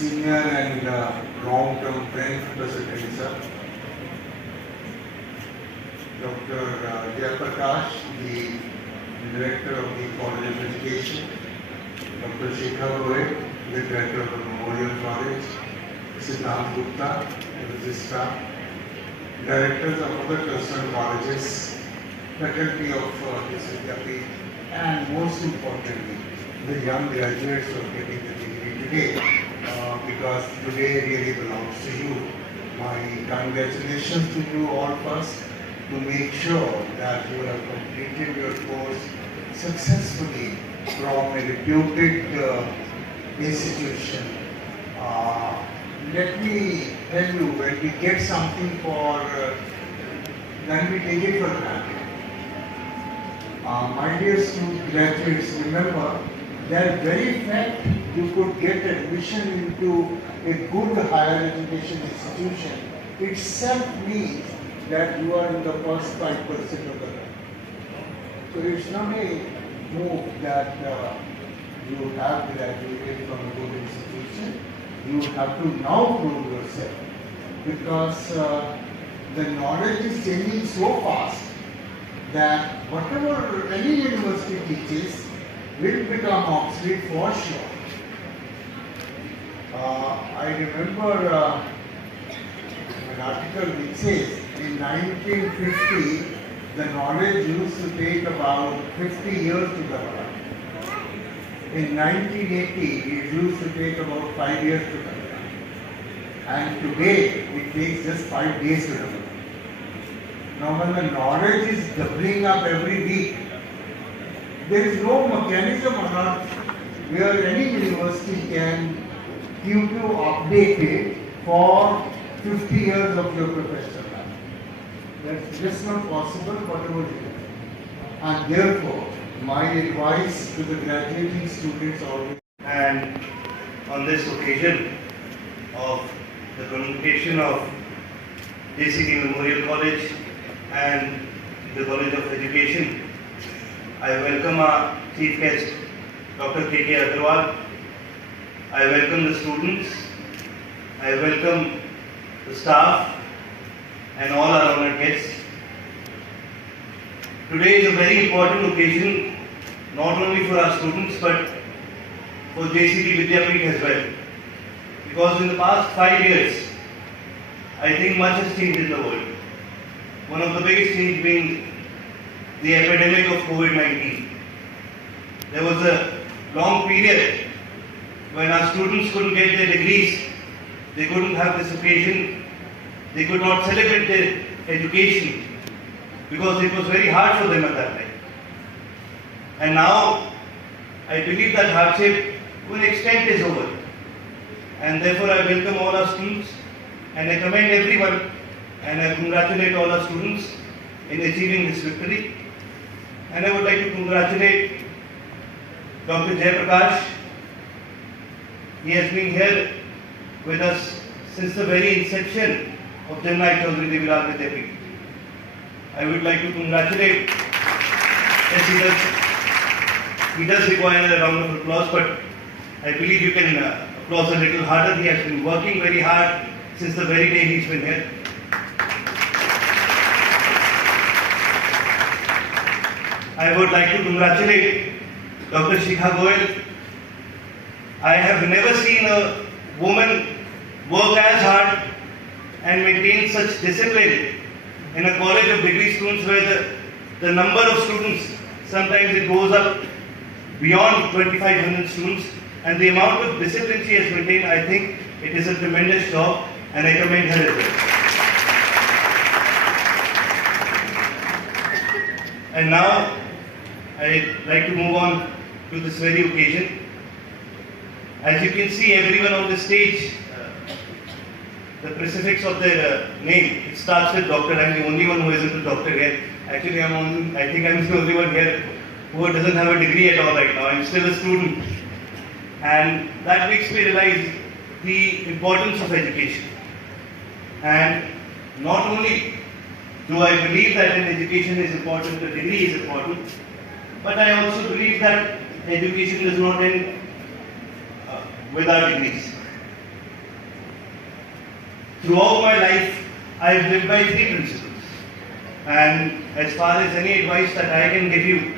senior and long-term friend of the Secretary Sir, Dr. Jayaprakash, the Director of the College of Education, Dr. Shikha Goel, the Director of the Memorial College, Siddhant Gupta, the Registrar, Directors of other concerned colleges, faculty of this Vidyapeeth, and most importantly, the young graduates who are getting the degree today, because today really belongs to you. My congratulations to you all first to make sure that you have completed your course successfully from a reputed institution. Let me tell you, when we get something for, then we take it for granted. My dear student graduates, remember that very fact you could get admission into a good higher education institution itself means that you are in the first 5% of the country. So it's not a move that you have graduated from a good institution. You have to now prove yourself because the knowledge is changing so fast that whatever any university teaches will become obsolete for sure. I remember an article which says in 1950 the knowledge used to take about 50 years to develop. In 1980 it used to take about 5 years to develop. And today it takes just 5 days to develop. Now when the knowledge is doubling up every week, there is no mechanism on earth where any university can keep you updated for 50 years of your professional life. That's just not possible, whatever you do. And therefore, my advice to the graduating students always. And on this occasion of the communication of JCD Memorial College and the College of Education, I welcome our Chief Guest, Dr. K.K. Agarwal. I welcome the students. I welcome the staff and all our honored guests. Today is a very important occasion, not only for our students but for JCD Vidyapeeth as well. Because in the past 5 years, I think much has changed in the world. One of the biggest change being the epidemic of COVID-19. There was a long period when our students couldn't get their degrees, they couldn't have this occasion, they could not celebrate their education because it was very hard for them at that time. And now, I believe that hardship to an extent is over. And therefore I welcome all our students and I commend everyone and I congratulate all our students in achieving this victory. And I would like to congratulate Dr. Jayaprakash. He has been here with us since the very inception of Janmai Chaudhary Deviraj Vidyapeeth. I would like to congratulate. Yes, he does require a round of applause, but I believe you can applause a little harder. He has been working very hard since the very day he's been here. I would like to congratulate Dr. Shikha Goel. I have never seen a woman work as hard and maintain such discipline in a college of degree students where the number of students, sometimes it goes up beyond 2,500 students, and the amount of discipline she has maintained, I think it is a tremendous job and I commend her as well. And now, I'd like to move on to this very occasion. As you can see, everyone on the stage, the prefix of their name, it starts with doctor. I'm the only one who isn't a doctor here. Actually, I think I'm the only one here who doesn't have a degree at all right now. I'm still a student. And that makes me realize the importance of education. And not only do I believe that an education is important, a degree is important, but I also believe that education does not end with our degrees. throughout my life, I've lived by three principles. And as far as any advice that I can give you,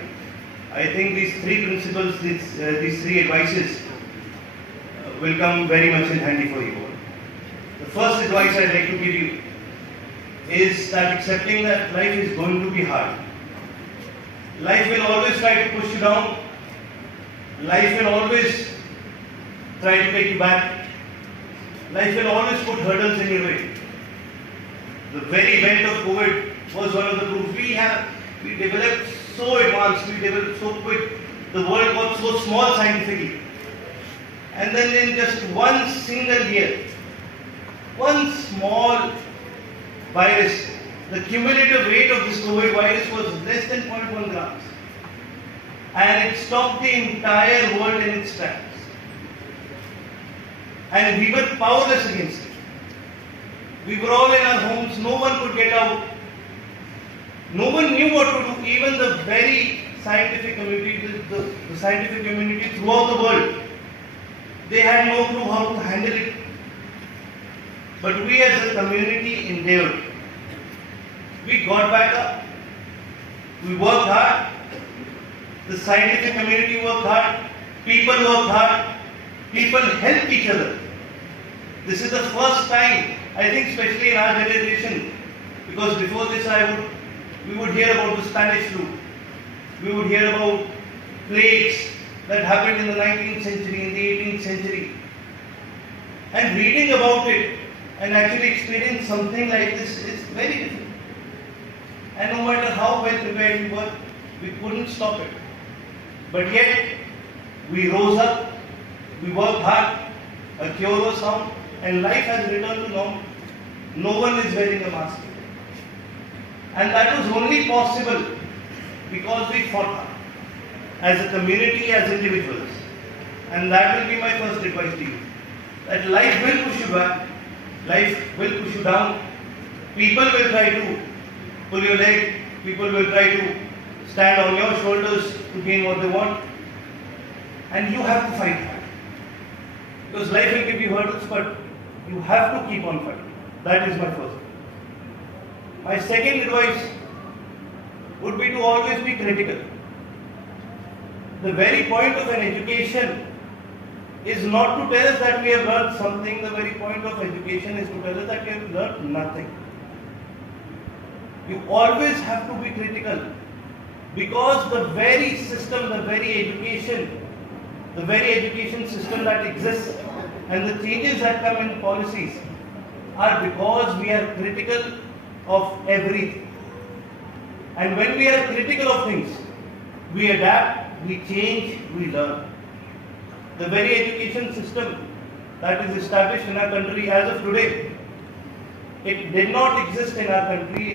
I think these three principles, these three advices will come very much in handy for you all. The first advice I'd like to give you is that accepting that life is going to be hard. Life will always try to push you down. Life will always try to take you back. Life will always put hurdles in your way. The very event of COVID was one of the proofs. We developed so advanced, we developed so quick, the world got so small scientifically. And then in just one single year, one small virus, the cumulative weight of this COVID virus was less than 0.1 grams. And it stopped the entire world in its tracks. And we were powerless against it. We were all in our homes, no one could get out. No one knew what to do, even the very scientific community, the scientific community throughout the world. They had no clue how to handle it. But we as a community endeavored. We got back up. We worked hard. The scientific community worked hard. People worked hard. People helped each other. This is the first time, I think especially in our generation, because before this we would hear about the Spanish flu. We would hear about plagues that happened in the 19th century, in the 18th century. And reading about it and actually experiencing something like this is very different. And no matter how well prepared we were, we couldn't stop it. But yet, we rose up, we worked hard, a cure was found, and life has returned to normal. No one is wearing a mask. And that was only possible because we fought hard as a community, as individuals. And that will be my first advice to you. That life will push you back, life will push you down. People will try to pull your leg, people will try to stand on your shoulders to gain what they want. And you have to fight hard. Because life will give you hurdles, but you have to keep on fighting. That is my first. My second advice would be to always be critical. The very point of an education is not to tell us that we have learned something. The very point of education is to tell us that we have learned nothing. You always have to be critical, because the very system, the very education system that exists and the changes that come in policies are because we are critical of everything. And when we are critical of things, we adapt, we change, we learn. The very education system that is established in our country as of today, it did not exist in our country